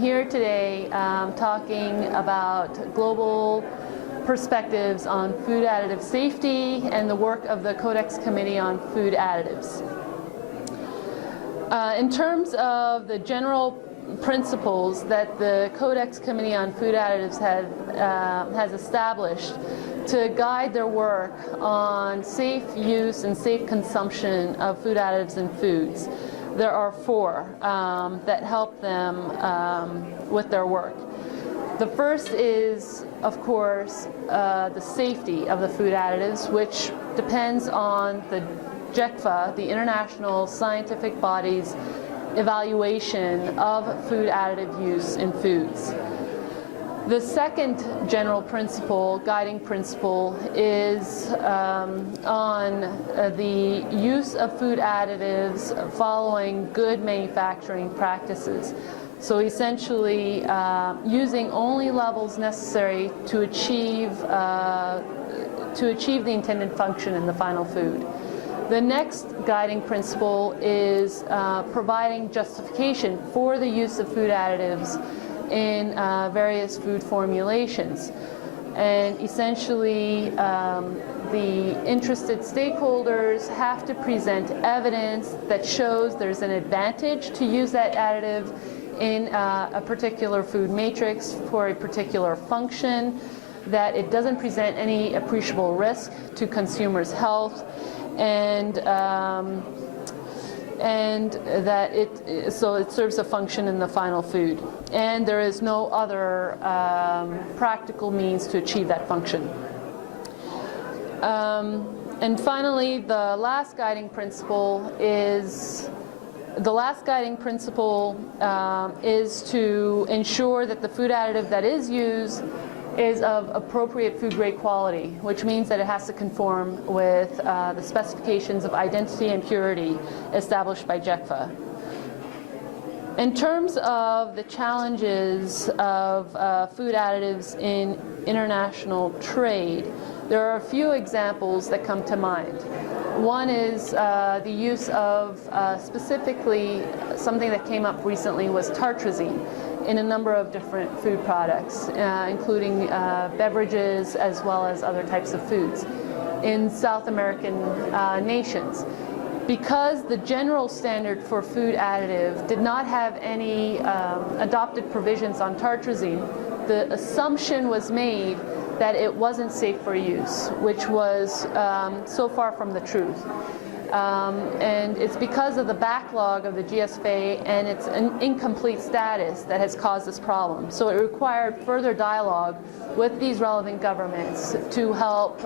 Here today talking about global perspectives on food additive safety and the work of the Codex Committee on Food Additives. In terms of the general principles that the Codex Committee on Food Additives has established to guide their work on safe use and safe consumption of food additives in foods, there are four that help them with their work. The first is, of course, the safety of the food additives, which depends on the GECFA, the International Scientific Body's evaluation of food additive use in foods. The second general principle, guiding principle, is on the use of food additives following good manufacturing practices. So essentially using only levels necessary to achieve the intended function in the final food. The next guiding principle is providing justification for the use of food additives in various food formulations. And essentially the interested stakeholders have to present evidence that shows there's an advantage to use that additive in a particular food matrix for a particular function, that it doesn't present any appreciable risk to consumers' health, and that it serves a function in the final food, and there is no other practical means to achieve that function. And finally, the last guiding principle is to ensure that the food additive that is used is of appropriate food grade quality, which means that it has to conform with the specifications of identity and purity established by GECFA. In terms of the challenges of food additives in international trade, there are a few examples that come to mind. One is the use of specifically something that came up recently was tartrazine in a number of different food products, including beverages as well as other types of foods in South American nations. Because the general standard for food additive did not have any adopted provisions on tartrazine, the assumption was made that it wasn't safe for use, which was so far from the truth. And it's because of the backlog of the GSFA and its incomplete status that has caused this problem. So it required further dialogue with these relevant governments to help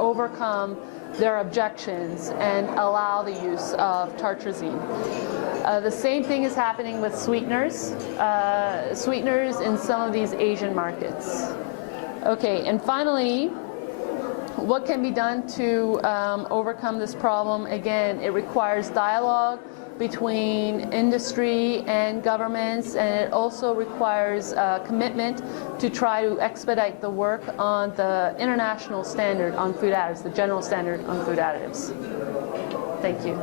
overcome their objections and allow the use of tartrazine. The same thing is happening with sweeteners in some of these Asian markets. Okay, and finally, what can be done to overcome this problem? Again, it requires dialogue between industry and governments, and it also requires commitment to try to expedite the work on the international standard on food additives, the general standard on food additives. Thank you.